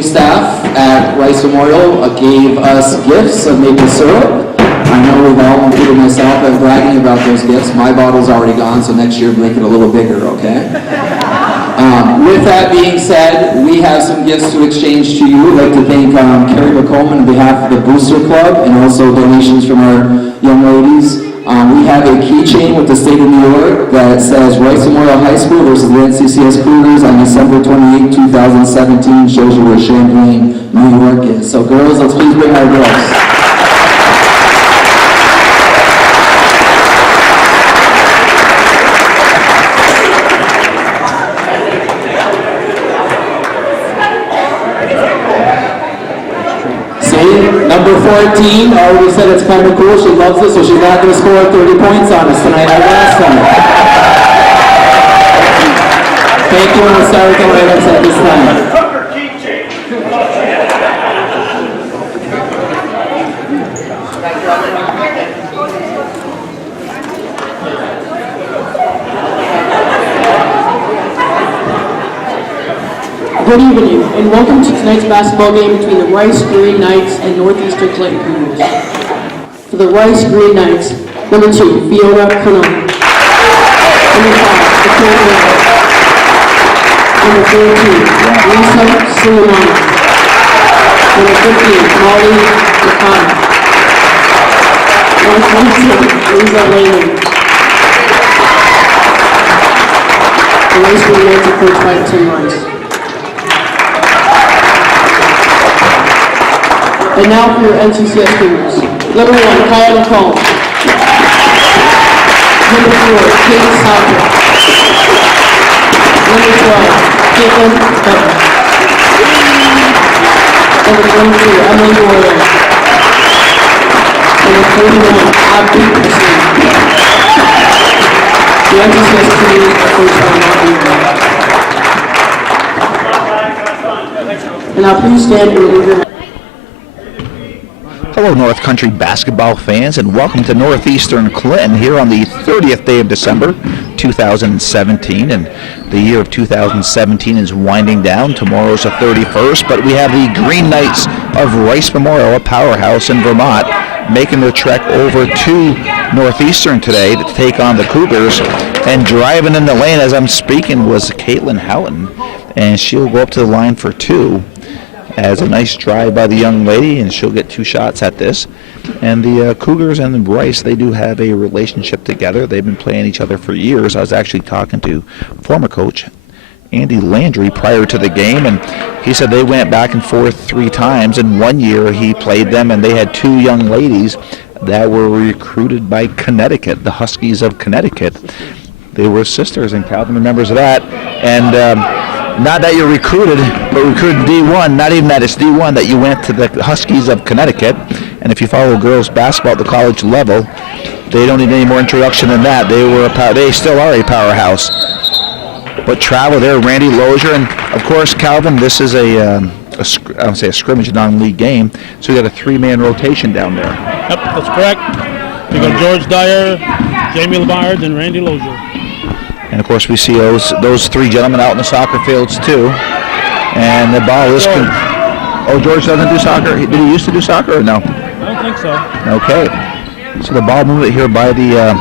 Staff at Rice Memorial gave us gifts of maple syrup. I know we've all, including myself, been bragging about those gifts. My bottle's already gone, so next year make it a little bigger, okay? With that being said, we have some gifts to exchange to you. I'd like to thank Carrie McColeman on behalf of the Booster Club and also donations from our young ladies. We have a keychain with the state of New York that says Rice Memorial High School versus the NCCS Cougars on December 28, 2017. Shows you where Champlain, New York is. So girls, let's please bring our girls. Number 14 already said it's kind of cool. She loves it, so she's not going to score 30 points on us tonight like last time. Thank you, and we'll start with the lineups at this time. Good evening, and welcome to tonight's basketball game between the Rice Green Knights and Northeastern Clayton Cougars. For the Rice Green Knights, number 2, Fiona Cunningham. Number 5, Dakota. Number 13, Lisa Suleimani. Number 15, Molly McConnell. Number 22, Lisa Lehman. The Rice Green Knights are coached by Tim Rice. And now for your NCCS Cougars. Number 1, Kyle McCall. Number 4, Katie Salter. Number 12, Caitlin Becker. Number 22, Emily Moyer. Number 41, Abby Hussein. The NCCS Cougars are coached by Martin. And now please stand and remove your. Hello, North Country basketball fans, and welcome to Northeastern Clinton here on the 30th day of December, 2017. And the year of 2017 is winding down. Tomorrow's the 31st, but we have the Green Knights of Rice Memorial, a powerhouse in Vermont, making their trek over to Northeastern today to take on the Cougars. And driving in the lane as I'm speaking was Caitlin Houghton, and she'll go up to the line for 2. As a nice drive by the young lady, and she'll get 2 shots at this. And the Cougars and the Rice, they do have a relationship together. They've been playing each other for years. I was actually talking to former coach Andy Landry prior to the game, and he said they went back and forth 3 times. And one year he played them, and they had 2 young ladies that were recruited by Connecticut, the Huskies of Connecticut. They were sisters, and Calvin remembers that. And not that you're recruited, but recruited D1, not even that it's D1, that you went to the Huskies of Connecticut. And if you follow girls basketball at the college level, they don't need any more introduction than that. They still are a powerhouse. But travel there, Randy Lozier, and of course, Calvin, this is I don't say a scrimmage, non-league game, so we got a 3-man rotation down there. Yep, that's correct. We got George Dyer, Jamie Lamard, and Randy Lozier. And of course, we see those 3 gentlemen out in the soccer fields too. And the ball is. George doesn't do soccer. Did he used to do soccer or no? I don't think so. Okay. So the ball movement here by the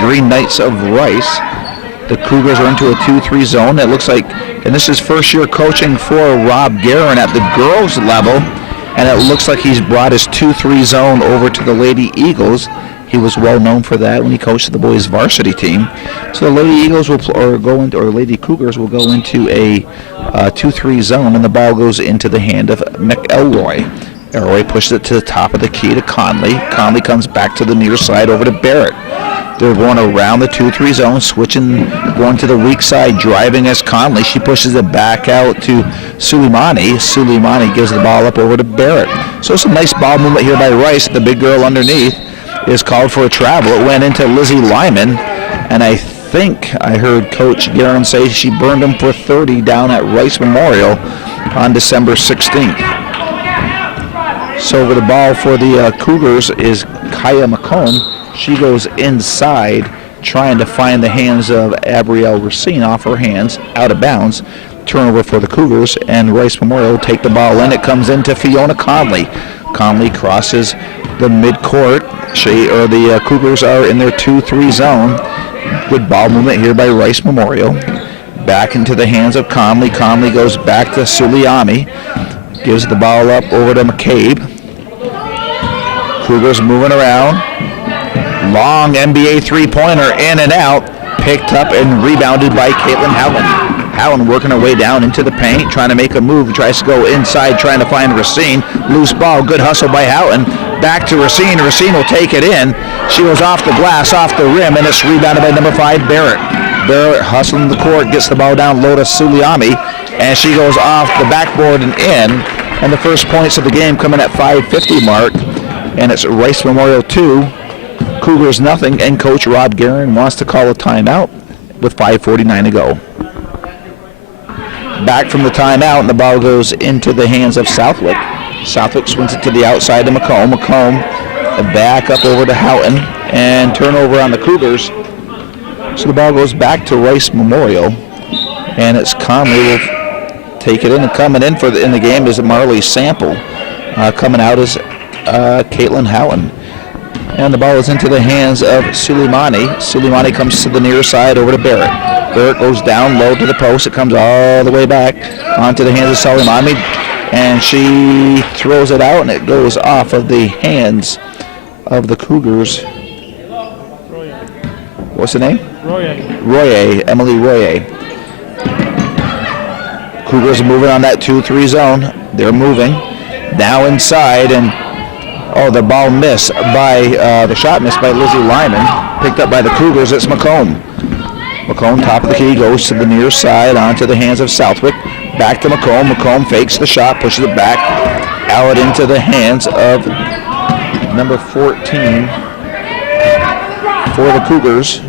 Green Knights of Rice. The Cougars are into a 2-3 zone. It looks like, and this is first year coaching for Rob Guerin at the girls level. And it looks like he's brought his 2-3 zone over to the Lady Eagles. He was well known for that when he coached the boys' varsity team. So the Lady Eagles or Lady Cougars will go into a 2-3 zone, and the ball goes into the hand of McElroy. Elroy pushes it to the top of the key to Conley. Conley comes back to the near side over to Barrett. They're going around the 2-3 zone, going to the weak side, driving as Conley. She pushes it back out to Suleimani. Suleimani gives the ball up over to Barrett. So some nice ball movement here by Rice. The big girl underneath is called for a travel. It went into Lizzie Lyman, and I think I heard Coach Guerin say she burned him for 30 down at Rice Memorial on December 16th. So over the ball for the Cougars is Kaya McComb. She goes inside trying to find the hands of Abrielle Racine off her hands, out of bounds. turnover for the Cougars, and Rice Memorial take the ball in. It comes into Fiona Conley. Conley crosses the midcourt. The Cougars are in their 2-3 zone. Good ball movement here by Rice Memorial. Back into the hands of Conley. Conley goes back to Suliami. Gives the ball up over to McCabe. Cougars moving around. Long NBA three-pointer in and out. Picked up and rebounded by Caitlin Howland. Howland working her way down into the paint, trying to make a move. Tries to go inside, trying to find Racine. Loose ball, good hustle by Howland. Back to Racine. Racine will take it in. She goes off the glass, off the rim, and it's rebounded by number 5, Barrett. Barrett hustling the court, gets the ball down low to Suliami, and she goes off the backboard and in. And the first points of the game coming at 5:50 mark, and it's Rice Memorial 2, Cougars nothing, and Coach Rob Guerin wants to call a timeout with 5:49 to go. Back from the timeout, and the ball goes into the hands of Southwick. Southwick swings it to the outside to McComb. McComb back up over to Houghton, and turnover on the Cougars. So the ball goes back to Rice Memorial, and it's Conley will take it in. And coming in in the game is Marley Sample. Coming out is Caitlin Houghton. And the ball is into the hands of Suleimani. Suleimani comes to the near side over to Barrett. Barrett goes down low to the post. It comes all the way back onto the hands of Suleimani. And she throws it out, and it goes off of the hands of the Cougars. What's the name? Royer. Emily Royer. Cougars are moving on that 2-3 zone. They're moving. Now inside, and the ball missed by, the shot missed by Lizzie Lyman. Picked up by the Cougars, it's McComb. McComb, top of the key, goes to the near side, onto the hands of Southwick. Back to McComb. McComb fakes the shot, pushes it back, out into the hands of number 14 for the Cougars,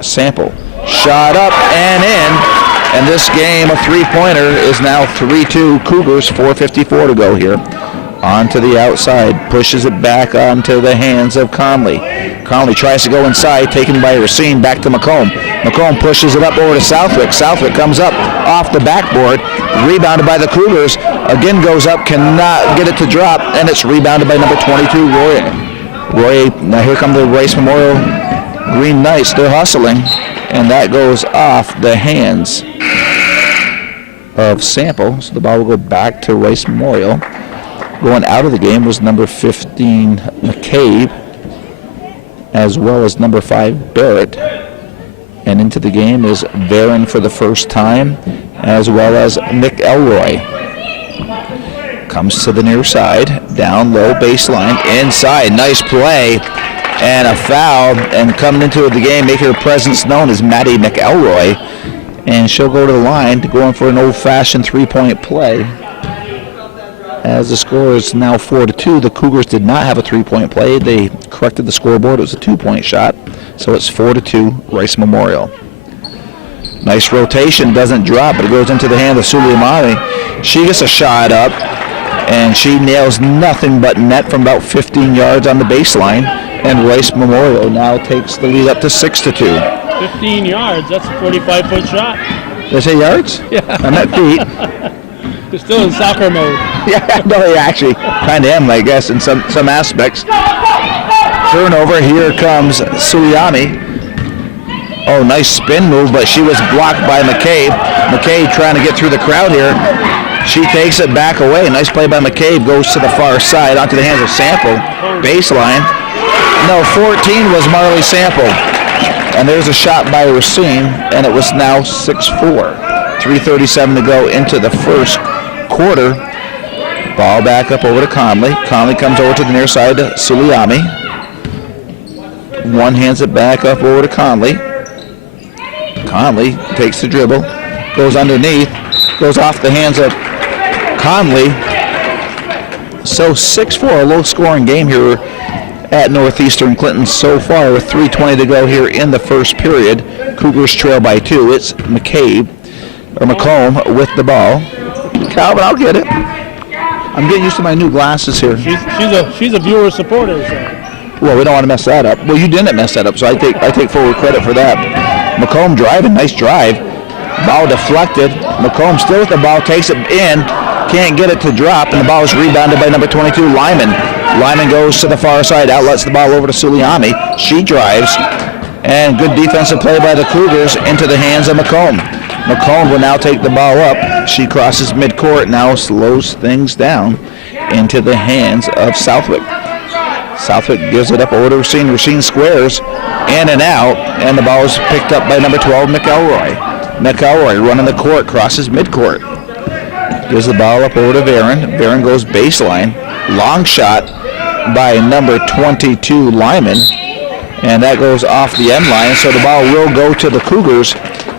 Sample. Shot up and in, and this game, a three-pointer, is now 3-2 Cougars, 4:54 to go here. On to the outside, pushes it back onto the hands of Conley. Conley tries to go inside, taken by Racine, back to McComb. McComb pushes it up over to Southwick. Southwick comes up off the backboard, rebounded by the Cougars. Again goes up, cannot get it to drop, and it's rebounded by number 22, Roy. Now here come the Rice Memorial Green Knights. They're hustling, and that goes off the hands of Sample. So the ball will go back to Rice Memorial. Going out of the game was number 15, McCabe, as well as number 5, Barrett. And into the game is Varon for the first time, as well as Nick Elroy. Comes to the near side, down low baseline, inside, nice play, and a foul. And coming into the game, making her presence known as Maddie McElroy. And she'll go to the line, going for an old-fashioned three-point play. As the score is now 4-2, the Cougars did not have a three-point play. They corrected the scoreboard. It was a two-point shot. So it's 4-2, Rice Memorial. Nice rotation, doesn't drop, but it goes into the hand of Suleimani. She gets a shot up, and she nails nothing but net from about 15 yards on the baseline. And Rice Memorial now takes the lead up to 6-2. 15 yards, that's a 45-foot shot. Did I say yards? Yeah. I meant feet. They're still in soccer mode. Yeah, no, they actually kind of am, I guess, in some aspects. Turnover, here comes Suliami. Oh, nice spin move, but she was blocked by McCabe. McCabe trying to get through the crowd here. She takes it back away. Nice play by McCabe, goes to the far side, onto the hands of Sample. Baseline. No, 14 was Marley Sample. And there's a shot by Racine, and it was now 6-4. 3:37 to go into the first quarter. Ball back up over to Conley. Conley comes over to the near side to Suliami. One hands it back up over to Conley. Conley takes the dribble, goes underneath, goes off the hands of Conley. So 6-4, a low-scoring game here at Northeastern Clinton so far with 3:20 to go here in the first period. Cougars trail by 2. It's McComb with the ball. Calvin, I'll get it. I'm getting used to my new glasses here. She's a viewer supporter. So. Well, we don't want to mess that up. Well, you didn't mess that up, so I take full credit for that. McComb driving, nice drive. Ball deflected. McComb still with the ball, takes it in, can't get it to drop, and the ball is rebounded by number 22, Lyman. Lyman goes to the far side, outlets the ball over to Suliami. She drives, and good defensive play by the Cougars into the hands of McComb. McComb will now take the ball up. She crosses midcourt, now slows things down into the hands of Southwick. Southwick gives it up over to Racine. Racine squares in and out, and the ball is picked up by number 12, McElroy. McElroy running the court, crosses midcourt. Gives the ball up over to Barron. Barron goes baseline. Long shot by number 22, Lyman. And that goes off the end line, so the ball will go to the Cougars.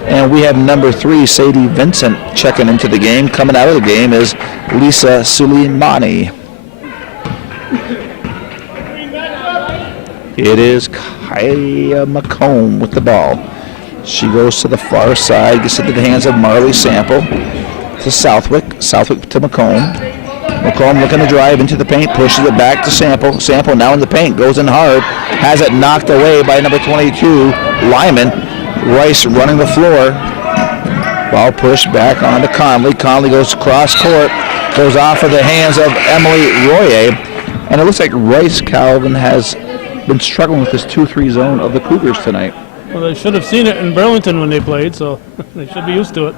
And we have number 3, Sadie Vincent, checking into the game. Coming out of the game is Lisa Suleimani. It is Kaya McComb with the ball. She goes to the far side, gets it to the hands of Marley Sample. To Southwick. Southwick to McComb. McComb looking to drive into the paint, pushes it back to Sample. Sample now in the paint, goes in hard, has it knocked away by number 22, Lyman. Rice running the floor. Ball pushed back onto Conley. Conley goes cross court, goes off of the hands of Emily Royer. And it looks like Rice, Calvin, has been struggling with this 2-3 zone of the Cougars tonight. Well, they should have seen it in Burlington when they played, so they should be used to it.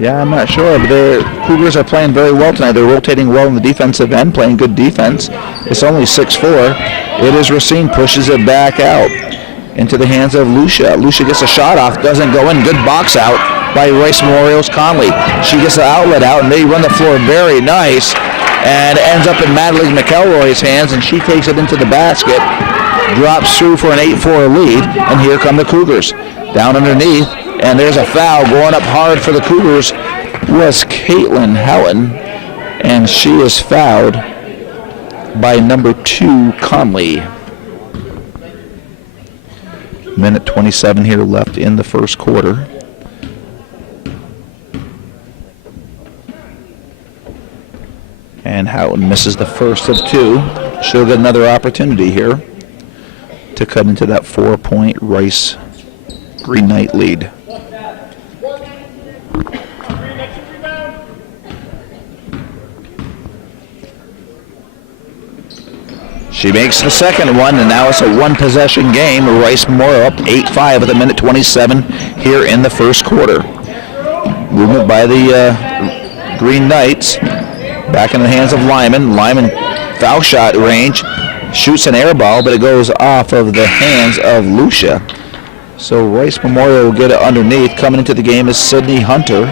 Yeah, I'm not sure, but the Cougars are playing very well tonight. They're rotating well in the defensive end, playing good defense. It's only 6-4. It is Racine, pushes it back out into the hands of Lucia. Lucia gets a shot off, doesn't go in. Good box out by Rice Memorial's Conley. She gets the outlet out, and they run the floor very nice, and ends up in Madeline McElroy's hands, and she takes it into the basket, drops through for an 8-4 lead, and here come the Cougars. Down underneath, and there's a foul going up hard for the Cougars was Caitlin Houghton, and she is fouled by number 2, Conley. Minute 27 here left in the first quarter. And Houghton misses the first of 2. She'll get another opportunity here to cut into that 4-point Rice Green Knight lead. She makes the second one, and now it's a one-possession game. Rice Memorial up 8-5 with a minute 27 here in the first quarter. Movement by the Green Knights. Back in the hands of Lyman. Lyman, foul shot range, shoots an air ball, but it goes off of the hands of Lucia. So Rice Memorial will get it underneath. Coming into the game is Sydney Hunter.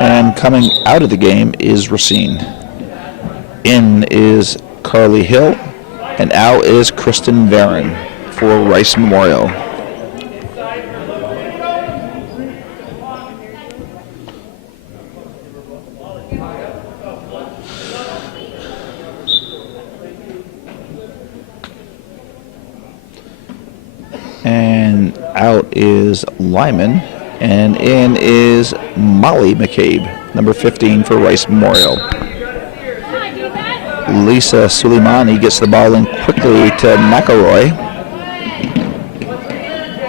And coming out of the game is Racine. In is Carly Hill, and out is Kristen Barron for Rice Memorial. And out is Lyman, and in is Molly McCabe, number 15 for Rice Memorial. Lisa Suleimani gets the ball in quickly to McElroy.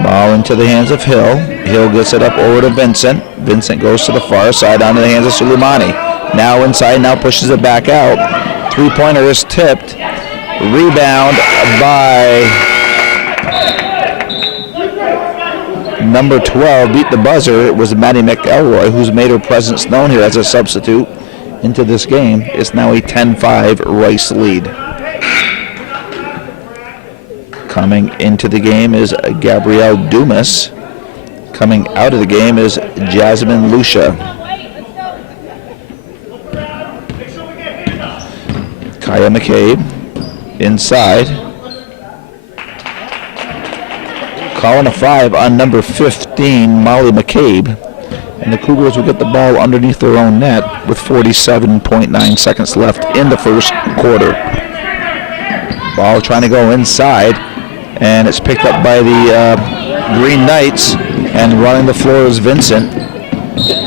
Ball into the hands of Hill. Hill gets it up over to Vincent. Vincent goes to the far side onto the hands of Suleimani. Now inside, now pushes it back out. Three-pointer is tipped. Rebound by number 12. Beat the buzzer. It was Maddie McElroy, who's made her presence known here as a substitute into this game. It's now a 10-5 Rice lead. Coming into the game is Gabrielle Dumas. Coming out of the game is Jasmine Lucia. Kaya McCabe inside. Calling a 5 on number 15, Molly McCabe. And the Cougars will get the ball underneath their own net with 47.9 seconds left in the first quarter. Ball trying to go inside, and it's picked up by the Green Knights, and running the floor is Vincent.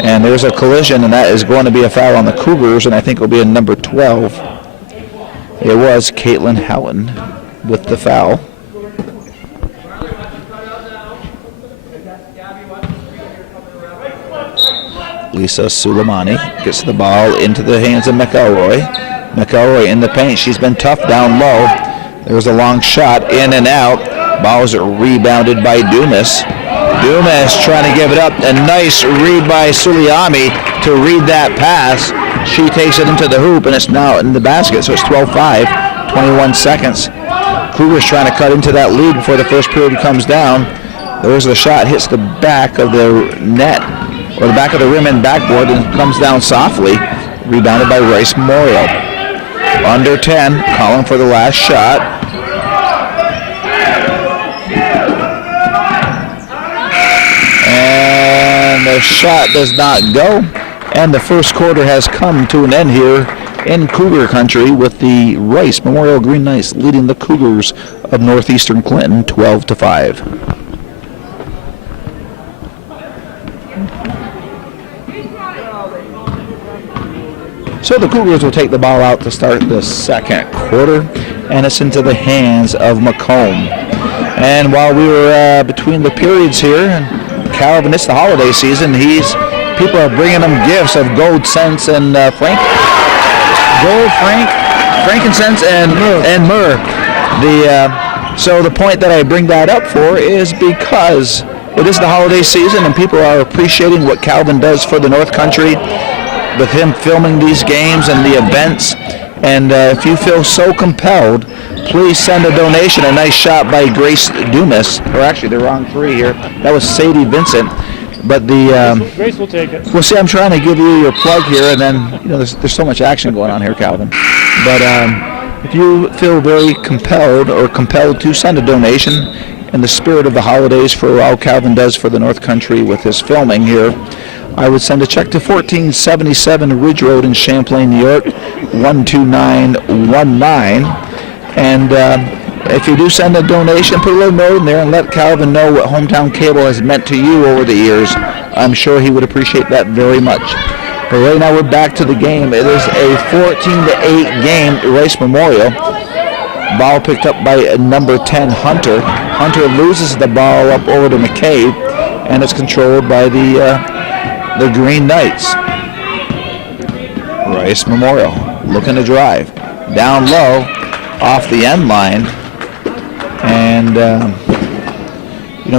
And there's a collision, and that is going to be a foul on the Cougars, and I think it will be a number 12. It was Caitlin Houghton with the foul. Lisa Suleimani gets the ball into the hands of McElroy. McElroy in the paint. She's been tough down low. There's a long shot in and out. Balls are rebounded by Dumas. Dumas trying to give it up. A nice read by Suleimani to read that pass. She takes it into the hoop, and it's now in the basket, so it's 12-5, 21 seconds. Cougars trying to cut into that lead before the first period comes down. There's the shot, hits the back of the net, or the back of the rim and backboard, and comes down softly, rebounded by Rice Memorial. Under 10, calling for the last shot. And the shot does not go. And the first quarter has come to an end here in Cougar country with the Rice Memorial Green Knights leading the Cougars of Northeastern Clinton 12-5. So the Cougars will take the ball out to start the second quarter, and it's into the hands of McComb. And while we were between the periods here, and Calvin, it's the holiday season, people are bringing them gifts of gold, cents, and frankincense, and myrrh. So the point that I bring that up for is because it is the holiday season, and people are appreciating what Calvin does for the North Country, with him filming these games and the events. And if you feel so compelled, please send a donation. A nice shot by Grace Dumas, or actually the wrong three here. That was Sadie Vincent. But Grace will take it. Well, see, I'm trying to give you your plug here, and then there's so much action going on here, Calvin. But if you feel very compelled to send a donation in the spirit of the holidays for all Calvin does for the North Country with his filming here, I would send a check to 1477 Ridge Road in Champlain, New York, 12919. And if you do send a donation, put a little note in there and let Calvin know what Hometown Cable has meant to you over the years. I'm sure he would appreciate that very much. But right now we're back to the game. It is a 14-8 game, Rice Memorial. Ball picked up by number 10, Hunter. Hunter loses the ball up over to McCabe, and it's controlled by the Green Knights. Rice Memorial looking to drive. Down low, off the end line. And,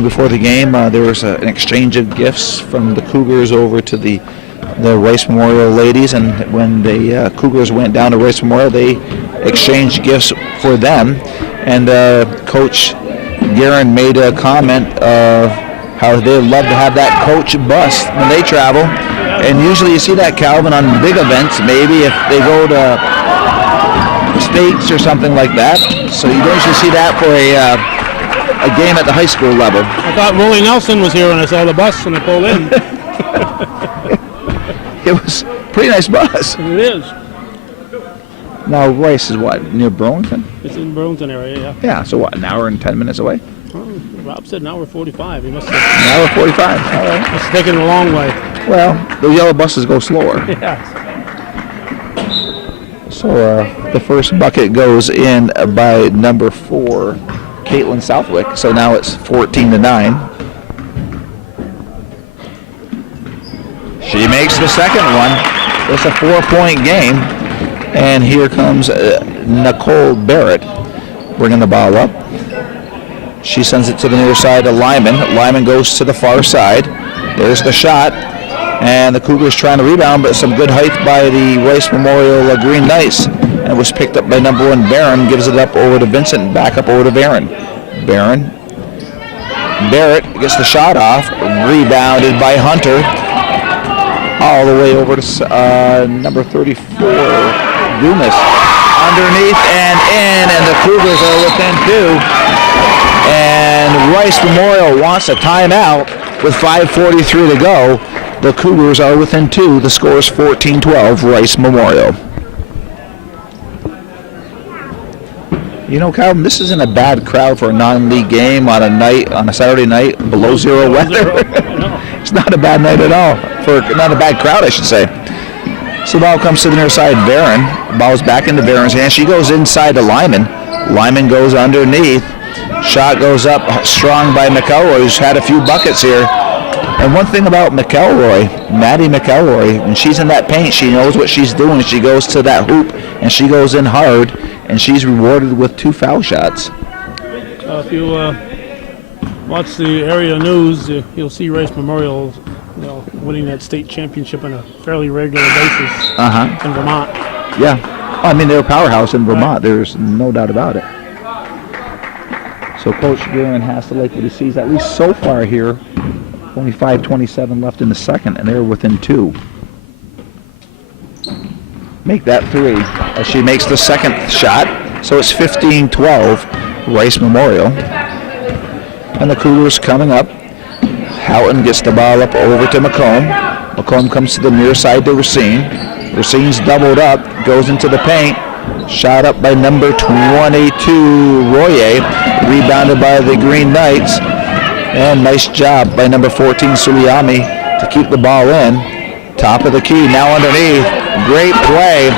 before the game, there was an exchange of gifts from the Cougars over to the Rice Memorial ladies. And when the Cougars went down to Rice Memorial, they exchanged gifts for them. And Coach Guerin made a comment how they'd love to have that coach bus when they travel. And usually you see that, Calvin, on big events, maybe if they go to states or something like that. So you don't usually see that for a game at the high school level. I thought Willie Nelson was here when I saw the bus when I pulled in. It was a pretty nice bus. It is. Now Rice is what, near Burlington? It's in Burlington area, yeah. Yeah, so what, an hour and 10 minutes away? Oh, Rob said an hour 45. He must have. An hour 45, all right. It's taking a long way. Well, the yellow buses go slower. Yeah. So the first bucket goes in by number 4, Caitlin Southwick. So now it's 14-9. She makes the second one. It's a 4-point game. And here comes Nicole Barrett bringing the ball up. She sends it to the near side to Lyman. Lyman goes to the far side. There's the shot. And the Cougars trying to rebound, but some good height by the Rice Memorial Green Knights. And it was picked up by number 1, Barron. Gives it up over to Vincent and back up over to Barron. Barrett gets the shot off. Rebounded by Hunter. All the way over to number 34, Dumas. Underneath and in, and the Cougars are within 2. And Rice Memorial wants a timeout with 5:43 to go. The Cougars are within 2. The score is 14-12, Rice Memorial. Calvin, this isn't a bad crowd for a non-league game on a Saturday night, below zero weather. It's not a bad night at all. Not a bad crowd, I should say. So the ball comes to the near side, Barron. Ball's back into Barron's hand. She goes inside to Lyman. Lyman goes underneath. Shot goes up strong by McElroy, who's had a few buckets here. And one thing about Maddie McElroy, when she's in that paint, she knows what she's doing. She goes to that hoop, and she goes in hard, and she's rewarded with 2 foul shots. If you watch the area news, you'll see Rice Memorial, winning that state championship on a fairly regular basis in Vermont. Yeah. I mean, they're a powerhouse in Vermont. There's no doubt about it. So Coach Guerin has to like what he sees, at least so far here. Only 5:27 left in the second, and they're within 2. Make that 3 as she makes the second shot. So it's 15-12, Rice Memorial. And the Cougars coming up. Houghton gets the ball up over to McComb. McComb comes to the near side to Racine. Racine's doubled up, goes into the paint. Shot up by number 22, Royer. Rebounded by the Green Knights. And nice job by number 14, Suliami, to keep the ball in. Top of the key, now underneath. Great play.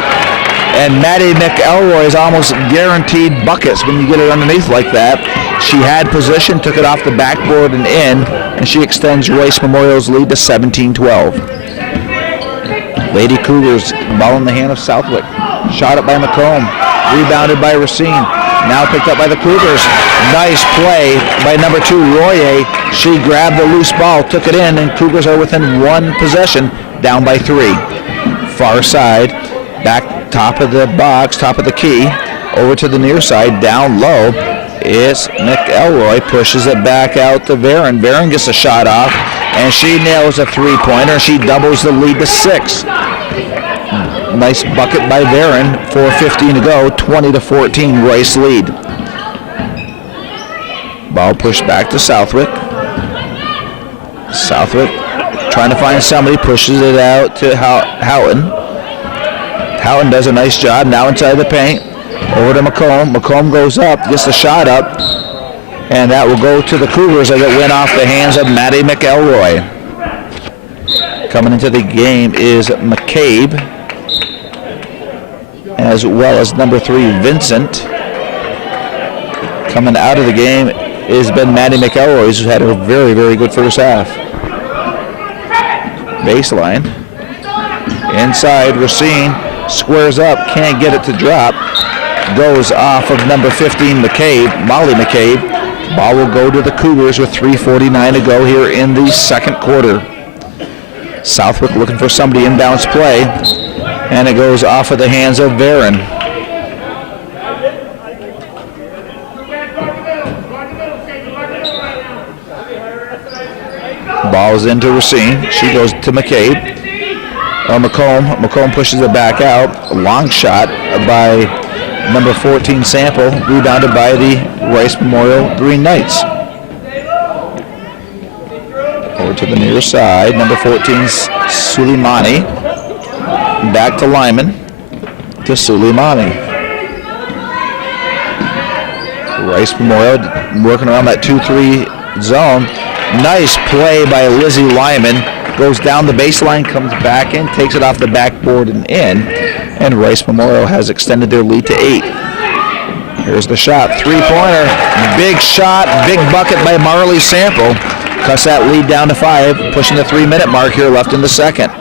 And Maddie McElroy is almost guaranteed buckets when you get it underneath like that. She had position, took it off the backboard and in, and she extends Rice Memorial's lead to 17-12. Lady Cougars, ball in the hand of Southwick. Shot up by McComb. Rebounded by Racine. Now picked up by the Cougars. Nice play by number 2, Royer. She grabbed the loose ball, took it in, and Cougars are within 1 possession, down by 3. Far side, back top of the box, top of the key, over to the near side, down low. It's McElroy, pushes it back out to Varon. Varon gets a shot off, and she nails a 3-pointer. She doubles the lead to 6. Nice bucket by Varon. 4:15 to go, 20-14, Rice lead. Ball pushed back to Southwick. Southwick trying to find somebody, pushes it out to Houghton. Houghton does a nice job, now inside the paint. Over to McComb. McComb goes up, gets the shot up, and that will go to the Cougars as it went off the hands of Maddie McElroy. Coming into the game is McCabe, as well as number 3, Vincent. Coming out of the game has been Maddie McElroy, who's had a very, very good first half. Baseline. Inside, Racine squares up, can't get it to drop. Goes off of number 15, McCabe, Molly McCabe. Ball will go to the Cougars with 3:49 to go here in the second quarter. Southwick looking for somebody inbounds play, and it goes off of the hands of Varon. Ball's into Racine. She goes to McCabe. McComb pushes it back out. A long shot by number 14, Sample, rebounded by the Rice Memorial Green Knights. Over to the near side, number 14, Suleimani. Back to Lyman, to Suleimani. Rice Memorial working around that 2-3 zone. Nice play by Lizzie Lyman. Goes down the baseline, comes back in, takes it off the backboard and in. And Rice Memorial has extended their lead to 8. Here's the shot, 3-pointer. Big shot, big bucket by Marley Sample. Cuts that lead down to 5, pushing the 3-minute mark here left in the second.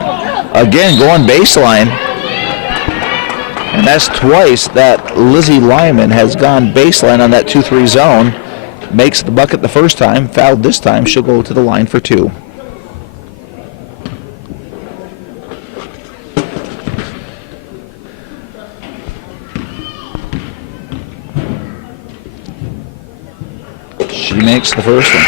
Again, going baseline. And that's twice that Lizzie Lyman has gone baseline on that 2-3 zone. Makes the bucket the first time, fouled this time. She'll go to the line for 2. She makes the first one.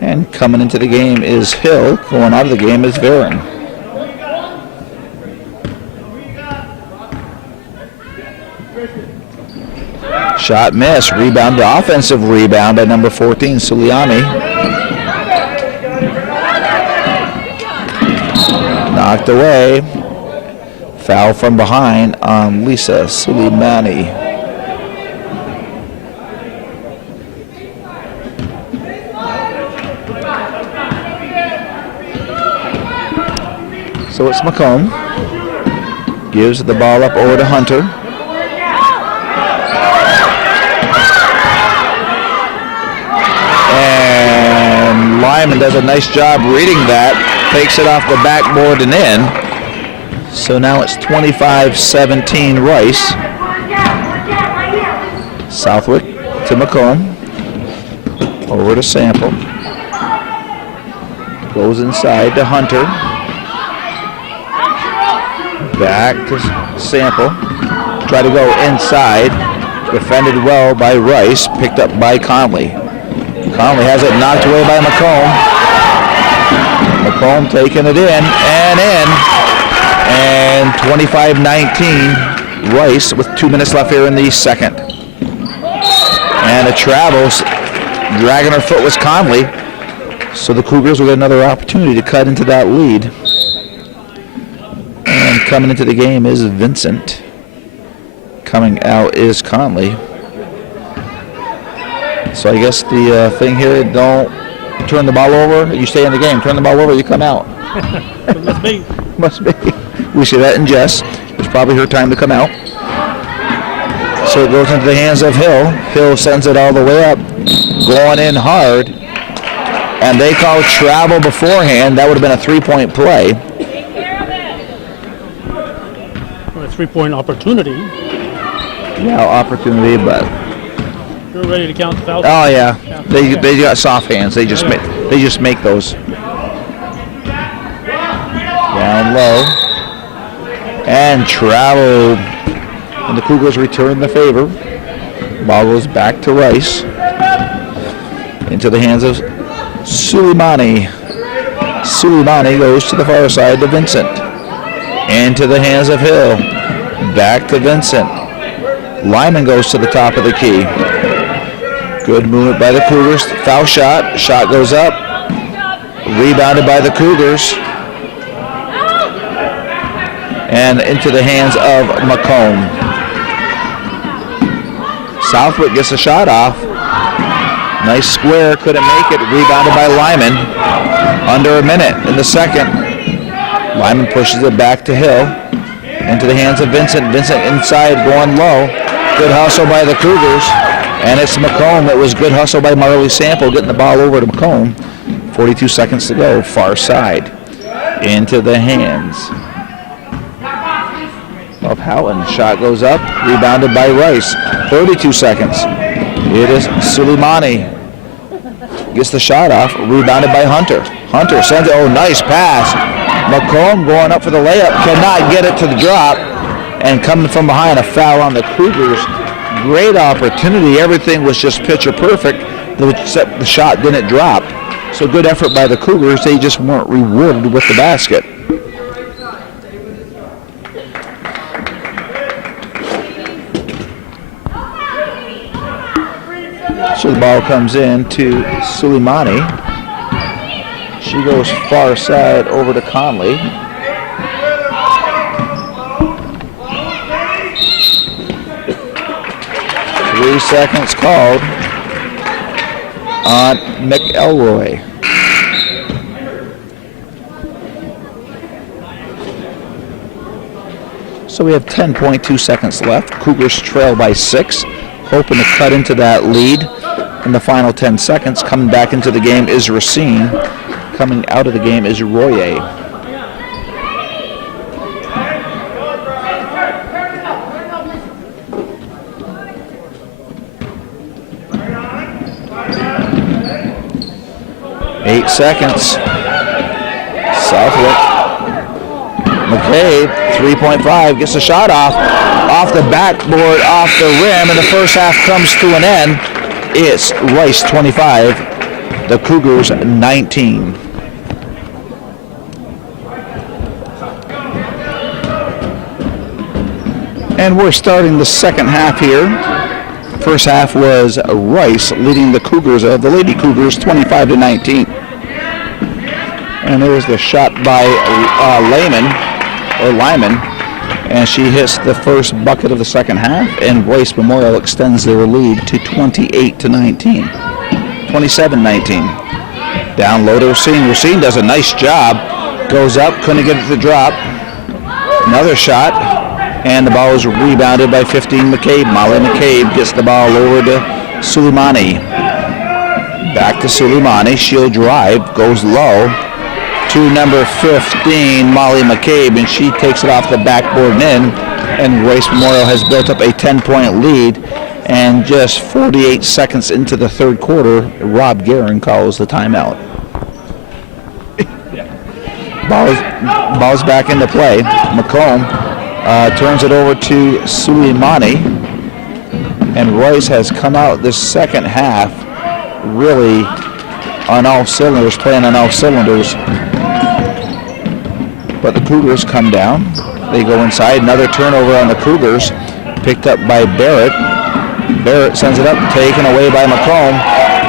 And coming into the game is Hill. Going out of the game is Varon. Shot miss. Rebound, the offensive rebound by number 14, Suliami. Knocked away. Foul from behind on Lisa Suleimani. So it's McComb. Gives the ball up over to Hunter. And Lyman does a nice job reading that. Takes it off the backboard and in. So now it's 25-17 Rice. Southwick to McComb. Over to Sample. Goes inside to Hunter. Back to Sample. Try to go inside. Defended well by Rice. Picked up by Conley. Conley has it knocked away by McComb. McComb taking it in and in. And 25-19 Rice with 2 minutes left here in the second. And a travel. Dragging her foot was Conley. So the Cougars will get another opportunity to cut into that lead. And coming into the game is Vincent. Coming out is Conley. So I guess the thing here, don't turn the ball over. You stay in the game. Turn the ball over, you come out. Must be. Must be. We see that in Jess. It's probably her time to come out. So it goes into the hands of Hill. Hill sends it all the way up. Going in hard. And they call travel beforehand. That would have been a 3-point play. Or a 3-point opportunity. Yeah, opportunity, but You're ready to count the fouls? oh yeah, they got soft hands. They just make those. Down low. And travel. And the Cougars return the favor. Ball goes back to Rice. Into the hands of Suleimani. Suleimani goes to the far side to Vincent. Into the hands of Hill. Back to Vincent. Lyman goes to the top of the key. Good movement by the Cougars. Foul shot. Shot goes up. Rebounded by the Cougars. And into the hands of McComb. Southwick gets a shot off. Nice square, couldn't make it. Rebounded by Lyman. Under a minute in the second. Lyman pushes it back to Hill. Into the hands of Vincent. Vincent inside, going low. Good hustle by the Cougars. And it's McComb. It was good hustle by Marley Sample, getting the ball over to McComb. 42 seconds to go, far side. Into the hands of Houghton. Shot goes up, rebounded by Rice. 32 seconds. It is Suleimani. Gets the shot off, rebounded by Hunter. Hunter sends it, oh, nice pass. McComb going up for the layup, cannot get it to the drop. And coming from behind, a foul on the Cougars. Great opportunity, everything was just picture perfect, except the shot didn't drop. So good effort by the Cougars, they just weren't rewarded with the basket. So the ball comes in to Suleimani. She goes far side over to Conley. Three seconds called on McElroy. So we have 10.2 seconds left. Cougars trail by 6, hoping to cut into that lead in the final 10 seconds. Coming back into the game is Racine. Coming out of the game is Royer. Eight seconds. Southwick. McCabe, 3.5, gets the shot off the backboard, off the rim, and the first half comes to an end. It's Rice 25, the Cougars 19. And we're starting the second half here. First half was Rice leading the Cougars of the Lady Cougars 25-19. And there's the shot by Lyman, and she hits the first bucket of the second half, and Rice Memorial extends their lead to 28-19. 27-19. Down low to Racine. Racine does a nice job Goes up, couldn't get it to drop. Another shot, and the ball is rebounded by 15 McCabe. Molly McCabe gets the ball over to Suleimani. Back to Suleimani. She'll drive, goes low to number 15, Molly McCabe, and she takes it off the backboard and in. And Rice Memorial has built up a 10-point lead. And just 48 seconds into the third quarter, Rob Guerin calls the timeout. Ball's back into play. McComb turns it over to Suleimani. And Rice has come out this second half really on all cylinders, playing on all cylinders. But the Cougars come down. They go inside. Another turnover on the Cougars, picked up by Barrett. Barrett sends it up, taken away by McComb.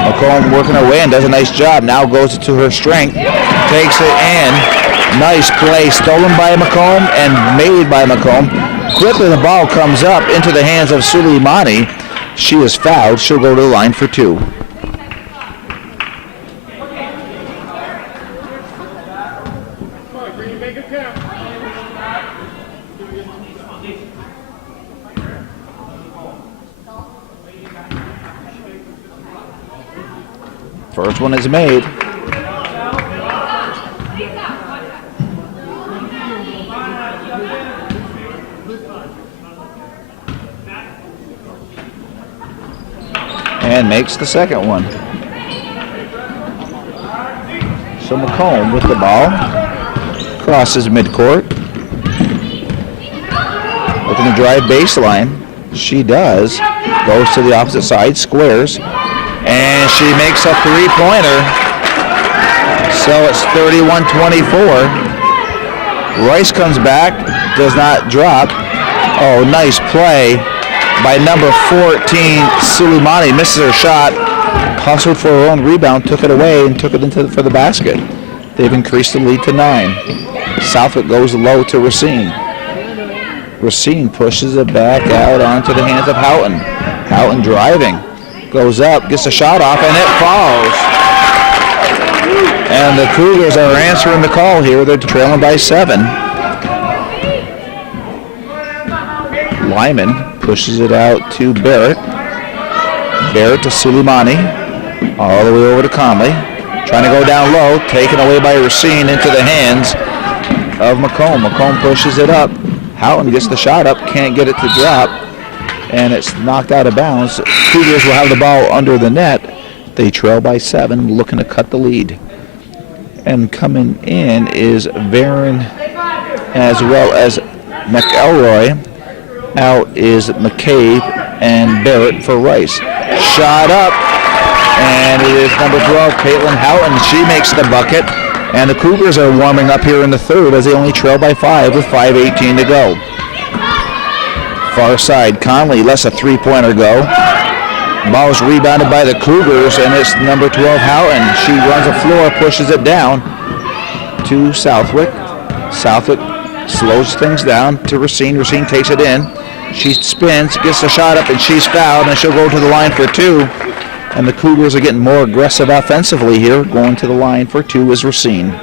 McComb working her way and does a nice job. Now goes to her strength, takes it in. Nice play, stolen by McComb and made by McComb. Quickly the ball comes up into the hands of Suleimani. She is fouled. She'll go to the line for two. First one is made. And makes the second one. So McComb with the ball. Crosses midcourt. Looking to drive baseline. She does. Goes to the opposite side, squares. And she makes a three-pointer. So it's 31-24. Rice comes back, does not drop. Oh, nice play by number 14, Suleimani. Misses her shot, hustled for her own rebound, took it away, and took it for the basket. They've increased the lead to 9. Southwick goes low to Racine. Racine pushes it back out onto the hands of Houghton. Houghton driving. Goes up, gets a shot off, and it falls. And the Cougars are answering the call here. They're trailing by 7. Lyman pushes it out to Barrett. Barrett to Suleimani. All the way over to Conley. Trying to go down low, taken away by Racine into the hands of McComb. McComb pushes it up. Houghton gets the shot up, can't get it to drop. And it's knocked out of bounds. Cougars will have the ball under the net. They trail by 7, looking to cut the lead. And coming in is Varon as well as McElroy. Out is McCabe and Barrett for Rice. Shot up, and it is number 12, Caitlin Houghton. She makes the bucket. And the Cougars are warming up here in the third as they only trail by 5 with 5:18 to go. Far side, Conley lets a three-pointer go. Ball is rebounded by the Cougars, and it's number 12, Houghton. She runs the floor, pushes it down to Southwick. Southwick slows things down to Racine. Racine takes it in. She spins, gets the shot up, and she's fouled, and she'll go to the line for 2. And the Cougars are getting more aggressive offensively here. Going to the line for 2 is Racine.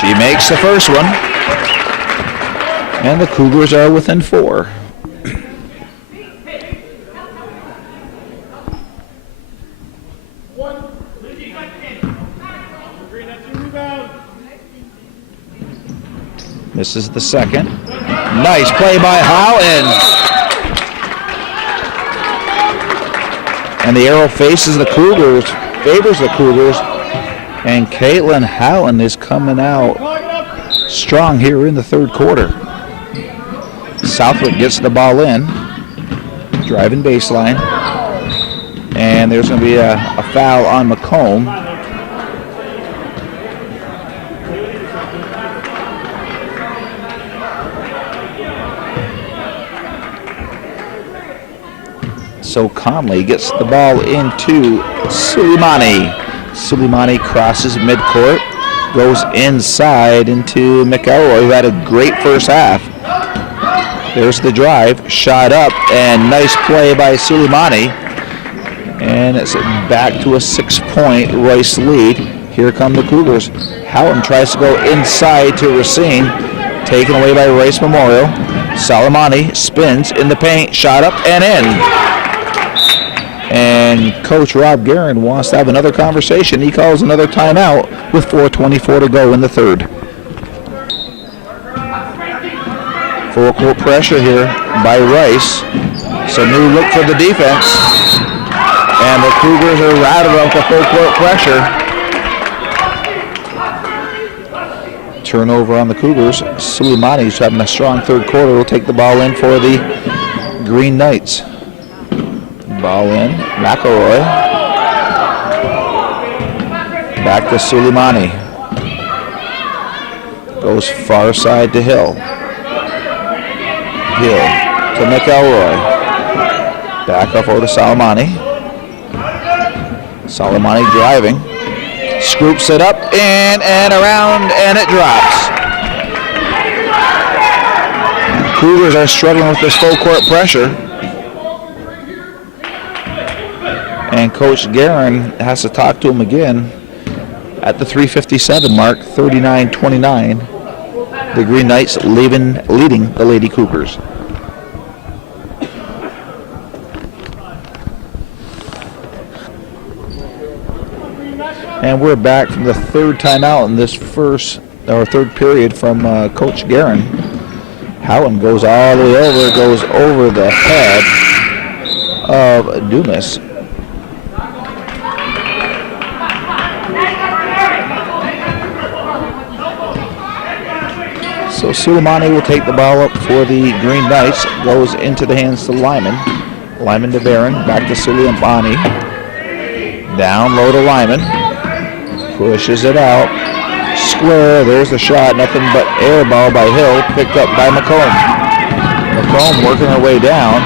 She makes the first one, and the Cougars are within 4. Misses the second. Nice play by Houghton. And the arrow faces the Cougars, favors the Cougars. And Caitlin Houghton is coming out strong here in the third quarter. Southwick gets the ball in, driving baseline. And there's going to be a foul on McComb. So Conley gets the ball into Suleimani. Suleimani crosses midcourt, goes inside into McElroy, who had a great first half. There's the drive, shot up, and nice play by Suleimani. And it's back to a 6-point Rice lead. Here come the Cougars. Houghton tries to go inside to Racine, taken away by Rice Memorial. Soleimani spins in the paint, shot up and in. And Coach Rob Guerin wants to have another conversation. He calls another timeout with 4:24 to go in the third. Full court pressure here by Rice. So new look for the defense. And the Cougars are routed off the full court pressure. Turnover on the Cougars. Suleimani, who's having a strong third quarter, will take the ball in for the Green Knights. Ball in. McElroy. Back to Suleimani. Goes far side to Hill. Hill to McElroy. Back up over to Soleimani. Soleimani driving. Scoops it up in and around, and it drops. Cougars are struggling with this full court pressure. And Coach Guerin has to talk to him again at the 3:57 mark, 39-29. The Green Knights leading the Lady Cougars. And we're back from the third timeout in this third period from Coach Guerin. Houghton goes all the way over, goes over the head of Dumas. So Suleimani will take the ball up for the Green Knights, goes into the hands to Lyman. Lyman to Barron, back to Suleimani. Down low to Lyman. Pushes it out. Square, there's the shot, nothing but air ball by Hill, picked up by McComb. McComb working her way down,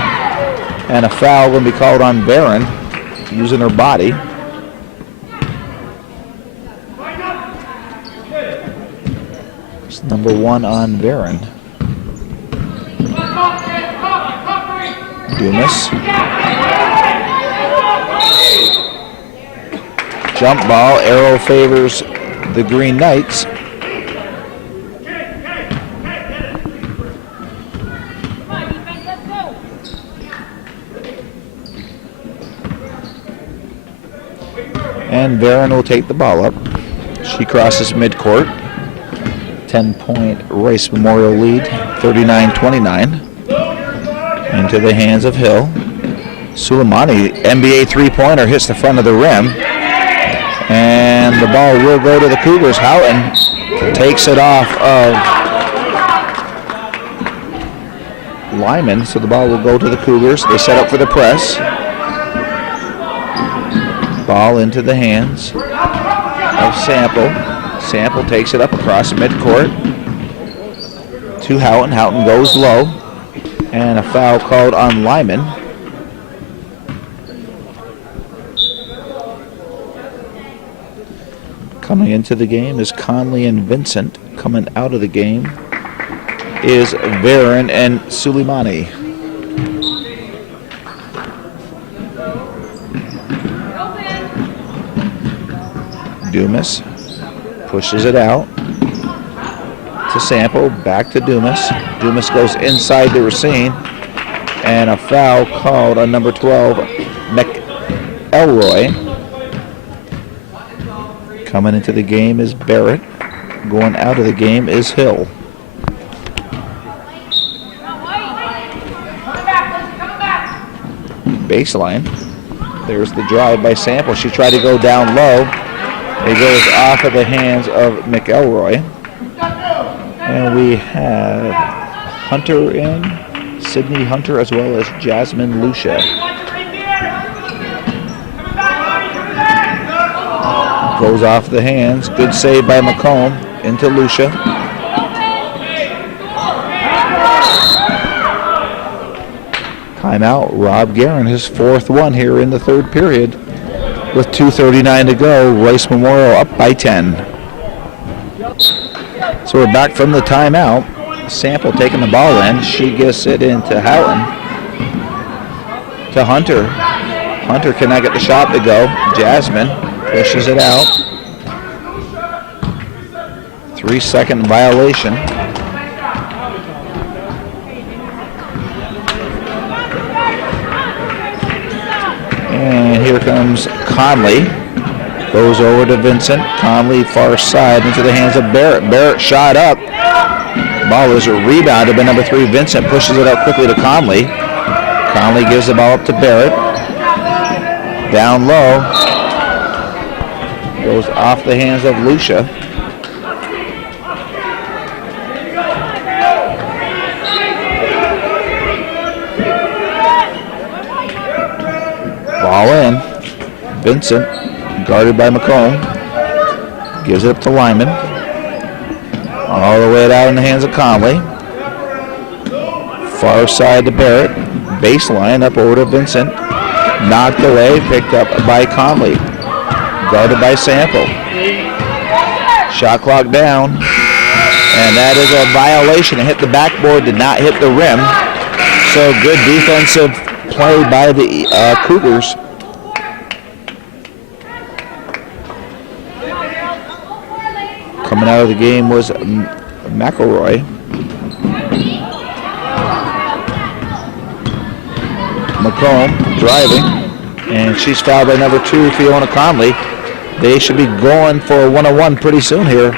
and a foul will be called on Barron, using her body. It's number 1 on Barron. Dumas. Jump ball, arrow favors the Green Knights. And Barron will take the ball up. She crosses midcourt. 10-point Rice Memorial lead, 39-29. Into the hands of Hill. Suleimani, NBA three-pointer, hits the front of the rim. And the ball will go to the Cougars. Houghton takes it off of Lyman, so the ball will go to the Cougars. They set up for the press. Ball into the hands of Sample. Sample takes it up across midcourt to Houghton. Houghton goes low, and a foul called on Lyman. Coming into the game is Conley and Vincent. Coming out of the game is Barron and Suleimani. Dumas pushes it out to Sample, back to Dumas. Dumas goes inside to Racine, and a foul called on number 12, McElroy. Coming into the game is Barrett. Going out of the game is Hill. Baseline. There's the drive by Sample. She tried to go down low. It goes off of the hands of McElroy. And we have Hunter in, Sydney Hunter, as well as Jasmine Lucia. Goes off the hands. Good save by McComb into Lucia. Timeout. Rob Guerin, his fourth one here in the third period. With 2:39 to go, Rice Memorial up by 10. So we're back from the timeout. Sample taking the ball in. She gets it into Houghton. To Hunter. Hunter cannot get the shot to go. Jasmine pushes it out. 3-second violation. And here comes Conley. Goes over to Vincent. Conley far side into the hands of Barrett. Barrett shot up. Ball is rebounded by number 3 Vincent. Pushes it out quickly to Conley. Conley gives the ball up to Barrett. Down low. Goes off the hands of Lucia. Ball in. Vincent, guarded by McComb. Gives it up to Lyman. All the way out in the hands of Conley. Far side to Barrett. Baseline up over to Vincent. Knocked away, picked up by Conley. Guarded by Sample. Shot clock down. And that is a violation. It hit the backboard, did not hit the rim. So good defensive play by the Cougars. Coming out of the game was McElroy. McComb driving, and she's fouled by number 2, Fiona Conley. They should be going for a 1-on-1 pretty soon here.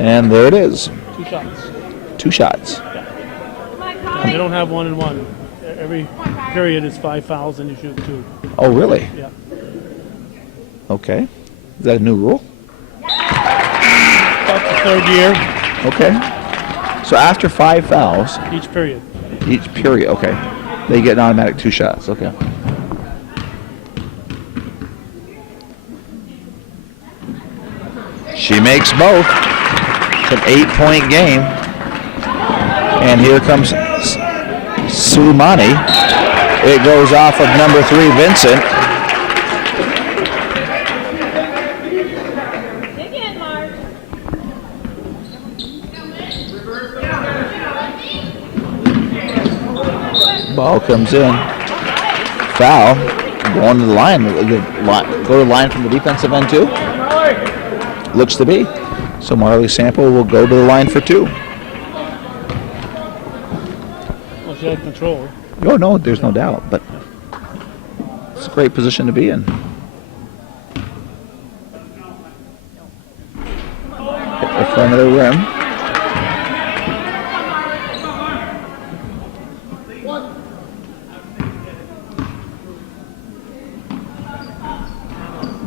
And there it is. 2 shots. 2 shots. And they don't have 1-and-1. Every period is 5 fouls and you shoot 2. Oh, really? Yeah. Okay. Is that a new rule? About the 3rd year. Okay. So after 5 fouls, Each period. each period, okay, they get an automatic 2 shots, okay. She makes both. It's an 8-point game. And here comes Suleimani. It goes off of number 3, Vincent. Ball comes in. Foul. Going to the line. Go to the line from the defensive end too. Looks to be. So Marley Sample will go to the line for 2. Well, she had control. Oh, no, there's no doubt. But it's a great position to be in. Hit the front of the rim.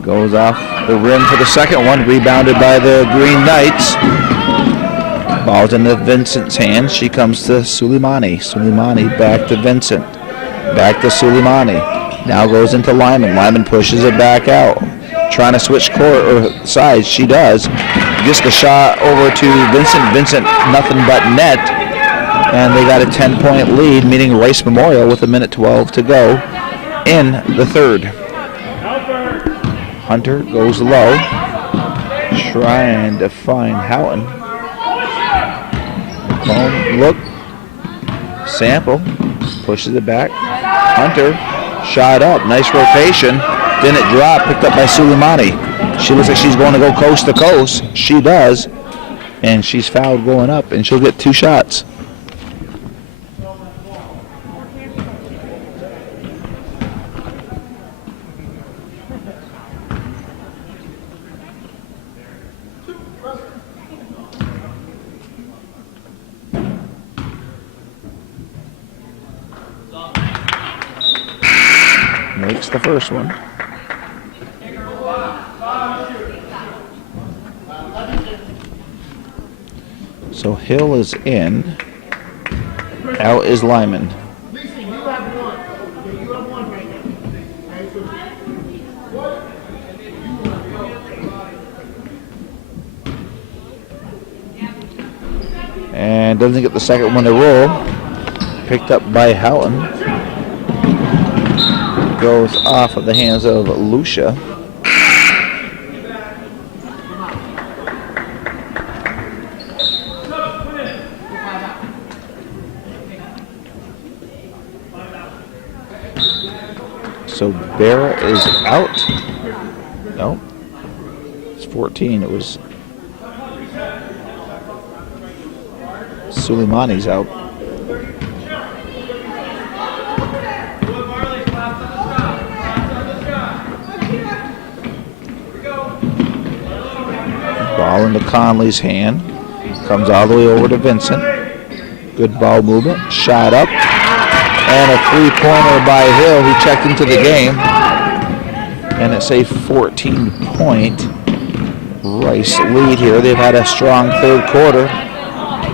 Goes off the rim for the second one, rebounded by the Green Knights. Ball's into Vincent's hands. She comes to Suleimani. Suleimani back to Vincent. Back to Suleimani. Now goes into Lyman. Lyman pushes it back out. Trying to switch court or sides. She does. Gets the shot over to Vincent. Vincent, nothing but net. And they got a 10-point lead, meaning Rice Memorial with 1:12 to go in the 3rd. Hunter goes low, trying to find Houghton. Look, Sample pushes it back. Hunter, shot up, nice rotation. Didn't drop, picked up by Suleimani. She looks like she's going to go coast to coast. She does, and she's fouled going up, and she'll get 2 shots. Makes the first one. So Hill is in. Out is Lyman. And doesn't get the second one to roll. Picked up by Houghton. Goes off of the hands of Lucia. So Barrett is out. No, it's 14. It was Suleimani's out. Ball into Conley's hand. Comes all the way over to Vincent. Good ball movement. Shot up. And a three-pointer by Hill, who checked into the game. And it's a 14-point Rice lead here. They've had a strong third quarter.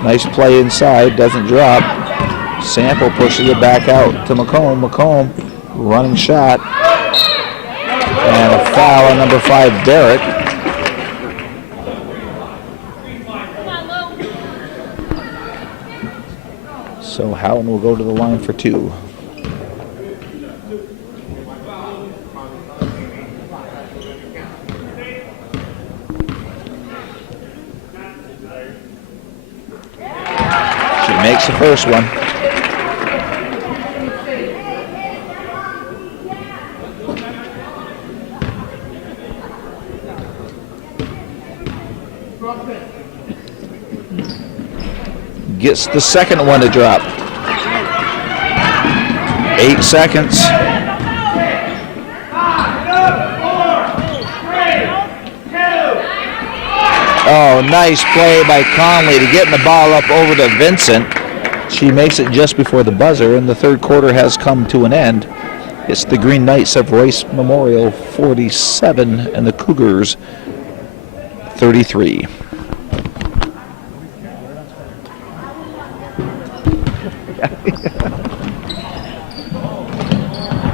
Nice play inside. Doesn't drop. Sample pushes it back out to McComb. McComb, running shot. And a foul on number 5, Barrett. So Houghton will go to the line for 2. She makes the first one. Gets the second one to drop. 8 seconds. Oh, nice play by Conley to getting the ball up over to Vincent. She makes it just before the buzzer, and the third quarter has come to an end. It's the Green Knights of Rice Memorial 47 and the Cougars 33.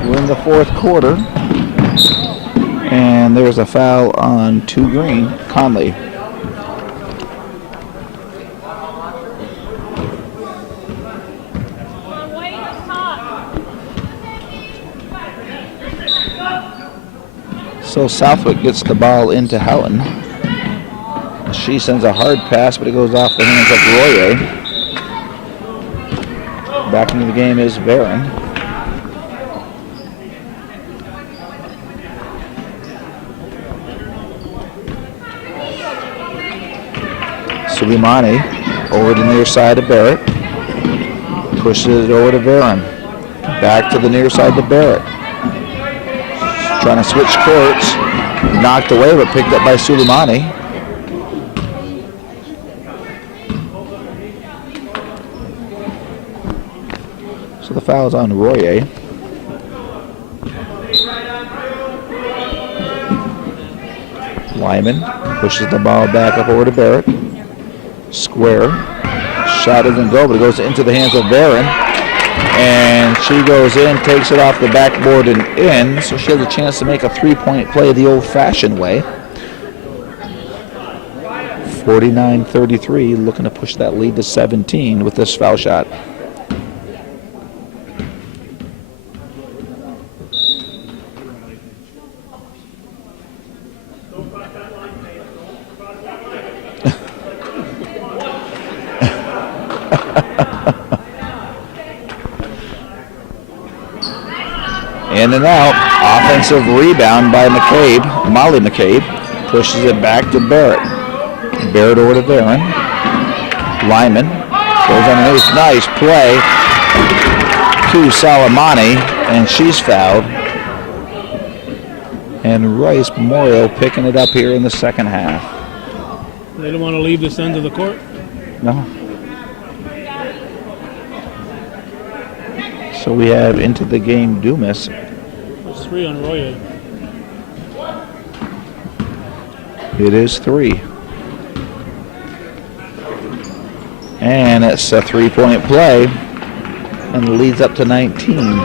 We're in the fourth quarter, and there's a foul on 2 green, Conley. So Southwick gets the ball into Houghton. She sends a hard pass, but it goes off the hands of Royer. Back into the game is Barron. Suleimani over to the near side of Barrett. Pushes it over to Barron. Back to the near side to Barrett. Trying to switch courts. Knocked away, but picked up by Suleimani. So the foul is on Royer. Lyman pushes the ball back up over to Barrett. Square. Shot doesn't go, but it goes into the hands of Barron. And she goes in, takes it off the backboard and in, so she has a chance to make a three-point play the old-fashioned way. 49-33, looking to push that lead to 17 with this foul shot. In and out, offensive rebound by McCabe. Molly McCabe pushes it back to Barrett. Barrett over to Barron. Lyman goes underneath. Nice play to Salamani, and she's fouled. And Rice Memorial picking it up here in the second half. They don't want to leave this end of the court. No. So we have into the game Dumas. It's 3 on Royer. It is 3. And it's a three-point play and leads up to 19.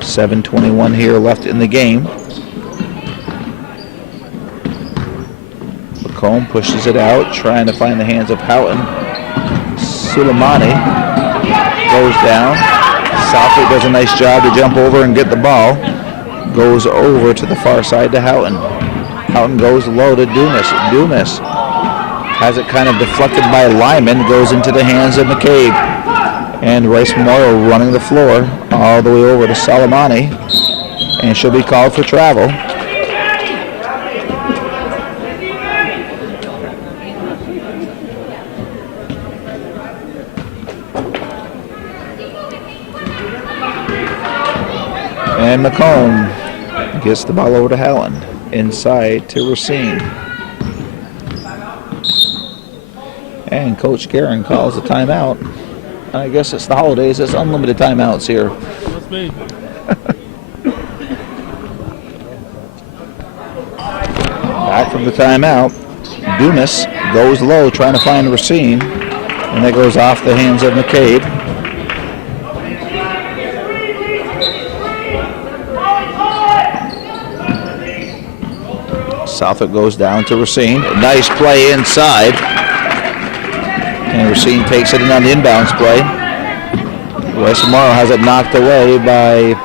7:21 here left in the game. McComb pushes it out, trying to find the hands of Houghton. Suleimani goes down. Southwick does a nice job to jump over and get the ball. Goes over to the far side to Houghton. Houghton goes low to Dumas. Dumas has it kind of deflected by Lyman. Goes into the hands of McCabe. And Rice Memorial running the floor all the way over to Salamani. And she'll be called for travel. And McComb gets the ball over to Howland. Inside to Racine. And Coach Guerin calls a timeout. I guess it's the holidays. It's unlimited timeouts here. Must be. Back from the timeout. Dumas goes low trying to find Racine. And that goes off the hands of McCabe. Southwick goes down to Racine. Nice play inside. And Racine takes it in on the inbounds play. Rice Memorial has it knocked away by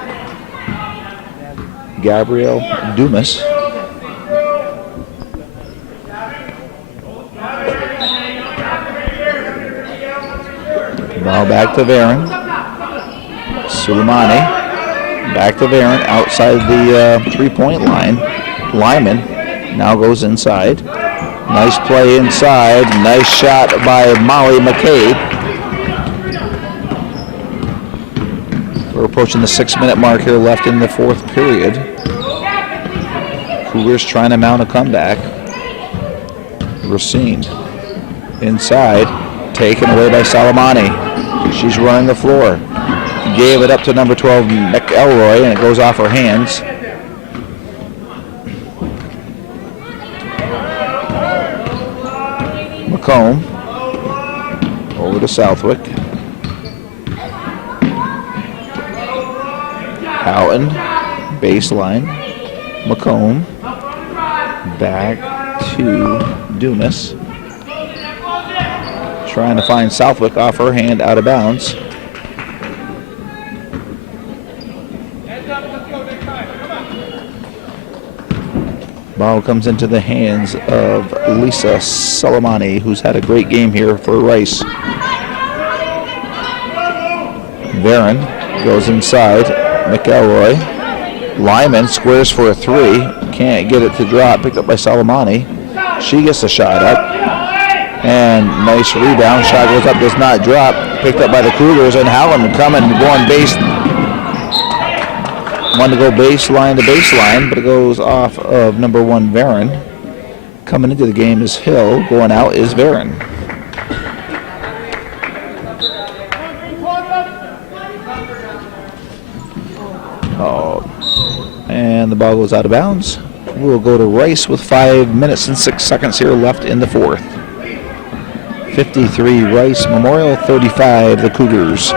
Gabriel Dumas. Ball back to Varon. Suleimani. Back to Varon outside the three-point line. Lyman now goes inside. Nice play inside. Nice shot by Molly McCabe. We're approaching the 6-minute mark here left in the fourth period. Cougars trying to mount a comeback. Racine inside. Taken away by Salamani. She's running the floor. Gave it up to number 12, McElroy, and it goes off her hands. McComb over to Southwick. Houghton, baseline. McComb back to Dumas. Trying to find Southwick off her hand, out of bounds. Ball comes into the hands of Lisa Salamani, who's had a great game here for Rice. Varon goes inside. McElroy. Lyman squares for a three. Can't get it to drop. Picked up by Salamani. She gets the shot up. And nice rebound. Shot goes up, does not drop. Picked up by the Cougars. And Howland coming, going base. Wanted to go baseline to baseline, but it goes off of number 1, Varon. Coming into the game is Hill. Going out is Varon. Oh, and the ball goes out of bounds. We'll go to Rice with 5 minutes and 6 seconds here left in the fourth. 53 Rice Memorial, 35 the Cougars.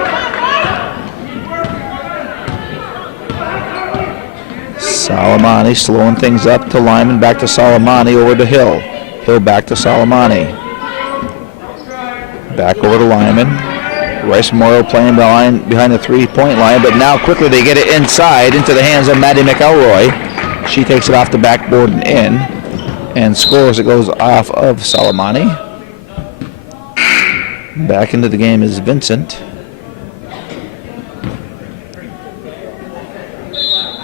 Salamani slowing things up to Lyman, back to Salamani, over to Hill. Hill back to Salamani. Back over to Lyman. Rice Memorial playing behind the three-point line, but now quickly they get it inside into the hands of Maddie McElroy. She takes it off the backboard and in, and scores. It goes off of Salamani. Back into the game is Vincent.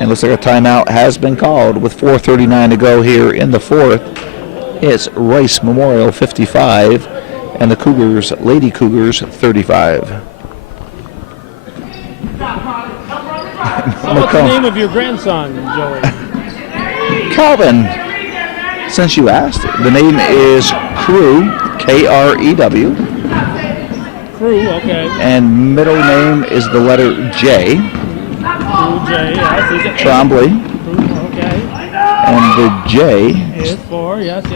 And looks like a timeout has been called with 4:39 to go here in the fourth. It's Rice Memorial 55 and the Cougars, Lady Cougars, 35. So what's the name of your grandson, Joey? Calvin. Since you asked, the name is Crew, K-R-E-W. Crew, okay. And middle name is the letter J. Crew J, yes. Is it Trombley. Crew, okay. And the J. Is for, yes.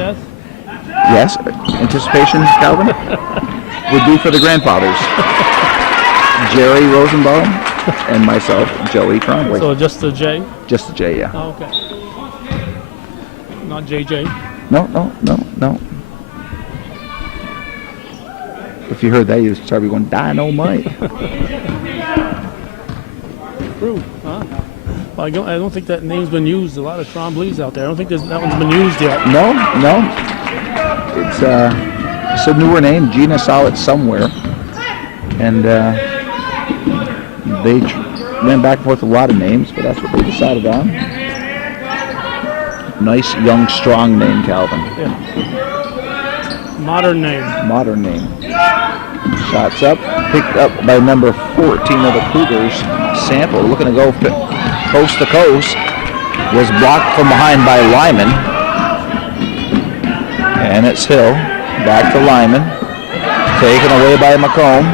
Yes, anticipation, Calvin, would be for the grandfathers. Jerry Rosenbaum and myself, Joey Trombley. So just the J? Just the J, yeah. Oh, okay. Not JJ. No. If you heard that, you'd start going, dynamite. Crew, huh? Well, I don't think that name's been used. A lot of Trombleys out there. I don't think that one's been used yet. No. It's a newer name. Gina saw it somewhere. And They went back and forth with a lot of names, but that's what they decided on. Nice, young, strong name, Calvin. Yeah. Modern name. Modern name. Shots up, picked up by number 14 of the Cougars. Sample looking to go coast to coast. Was blocked from behind by Lyman. And it's Hill. Back to Lyman. Taken away by McComb.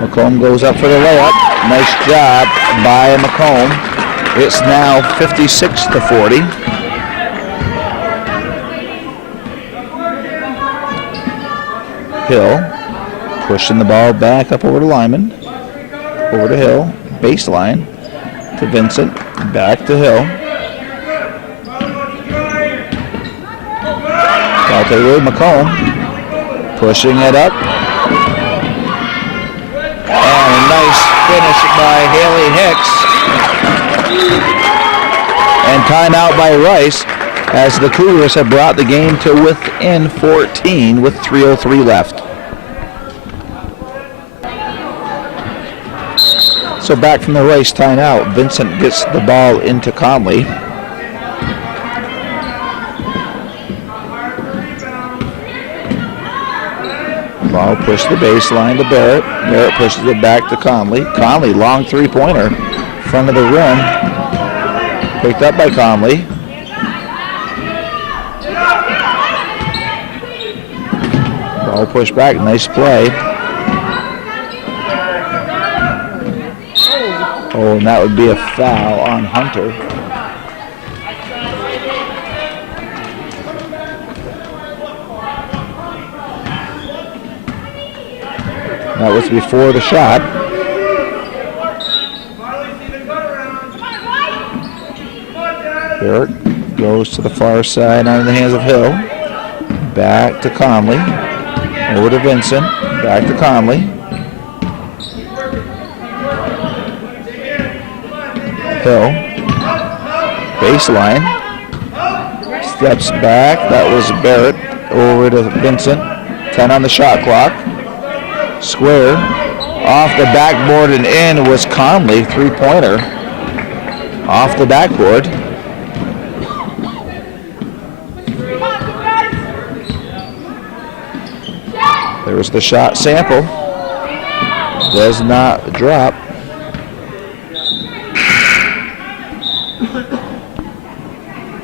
McComb goes up for the layup. Nice job by McComb. It's now 56-40. Hill pushing the ball back up over to Lyman. Over to Hill. Baseline to Vincent. Back to Hill. Out there with McComb. Pushing it up. And a nice finish by Haley Hicks. And timeout by Rice as the Cougars have brought the game to within 14 with 3:03 left. So back from the Rice timeout, Vincent gets the ball into Conley. Ball pushed the baseline to Barrett. Barrett pushes it back to Conley. Conley, long three-pointer, front of the rim. Picked up by Conley. Ball pushed back, nice play. Oh, and that would be a foul on Hunter. That was before the shot. Barrett goes to the far side under the hands of Hill. Back to Conley. Over to Vincent. Back to Conley. Hill. Baseline. Steps back. That was Barrett. Over to Vincent. 10 on the shot clock. Square. Off the backboard and in was Conley. Three-pointer. Off the backboard. There's the shot sample. Does not drop.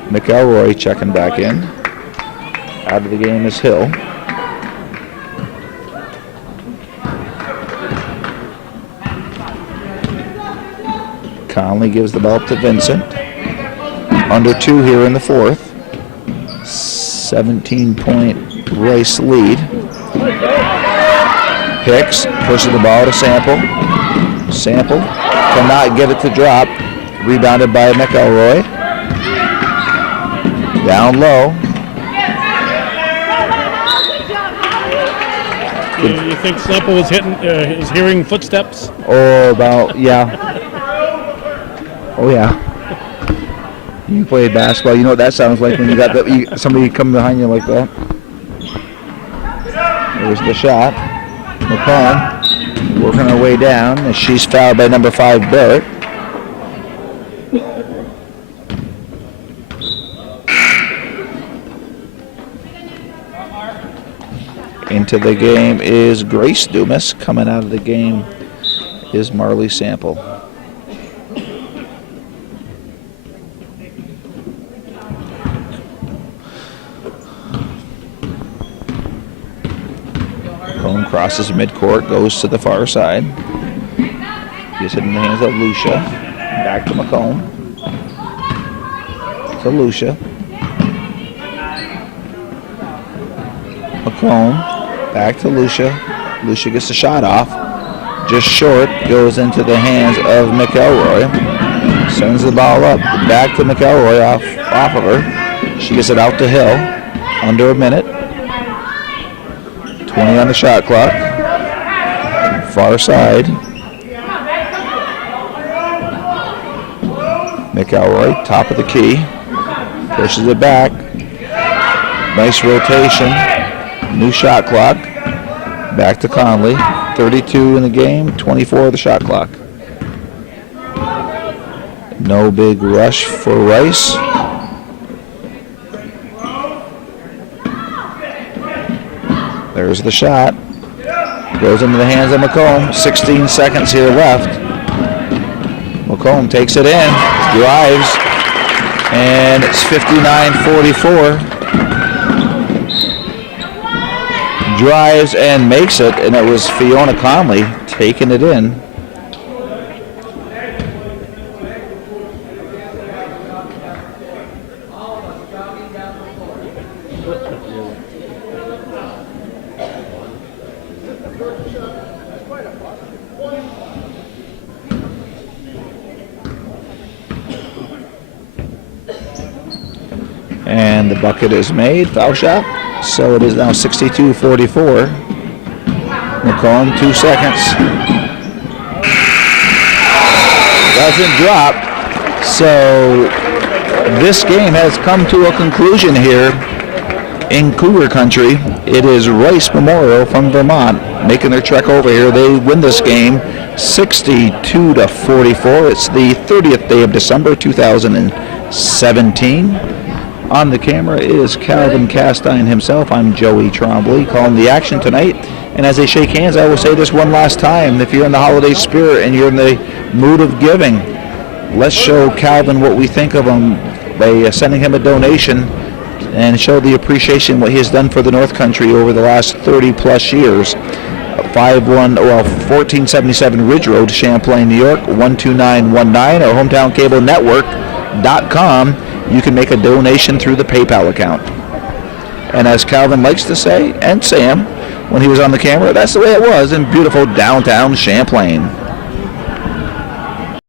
McElroy checking back in. Out of the game is Hill. Conley gives the ball up to Vincent. Under 2 here in the fourth. 17-point Rice lead. Hicks pushes the ball to Sample. Sample cannot get it to drop. Rebounded by McElroy. Down low. You think Sample was is hearing footsteps? Oh, yeah. Oh, yeah. You played basketball. You know what that sounds like when you got somebody come behind you like that. There's the shot. McComb working her way down as she's fouled by number 5, Barrett. Into the game is Grace Dumas. Coming out of the game is Marley Sample. Cone crosses midcourt, goes to the far side. Gets it in the hands of Lucia. Back to McComb. To Lucia. McComb. Back to Lucia. Lucia gets the shot off. Just short. Goes into the hands of McElroy. Sends the ball up. Back to McElroy off of her. She gets it out to Hill. Under a minute. 20 on the shot clock. Far side. McElroy, top of the key. Pushes it back. Nice rotation. New shot clock. Back to Conley. 32 in the game, 24 the shot clock. No big rush for Rice. There's the shot. Goes into the hands of McComb. 16 seconds here left. McComb takes it in, drives, and it's 59-44. Drives and makes it, and it was Fiona Conley taking it in. And the bucket is made, foul shot. So it is now 62-44. McComb, 2 seconds. Doesn't drop. So this game has come to a conclusion here in Cougar Country. It is Rice Memorial from Vermont making their trek over here. They win this game 62-44. It's the 30th day of December 2017. On the camera is Calvin Castine himself. I'm Joey Trombley calling the action tonight. And as they shake hands, I will say this one last time. If you're in the holiday spirit and you're in the mood of giving, let's show Calvin what we think of him by sending him a donation and show the appreciation what he has done for the North Country over the last 30 plus years. 1477 Ridge Road, Champlain, New York, 12919, or hometownCableNetwork.com. You can make a donation through the PayPal account. And as Calvin likes to say, and Sam, when he was on the camera, that's the way it was in beautiful downtown Champlain.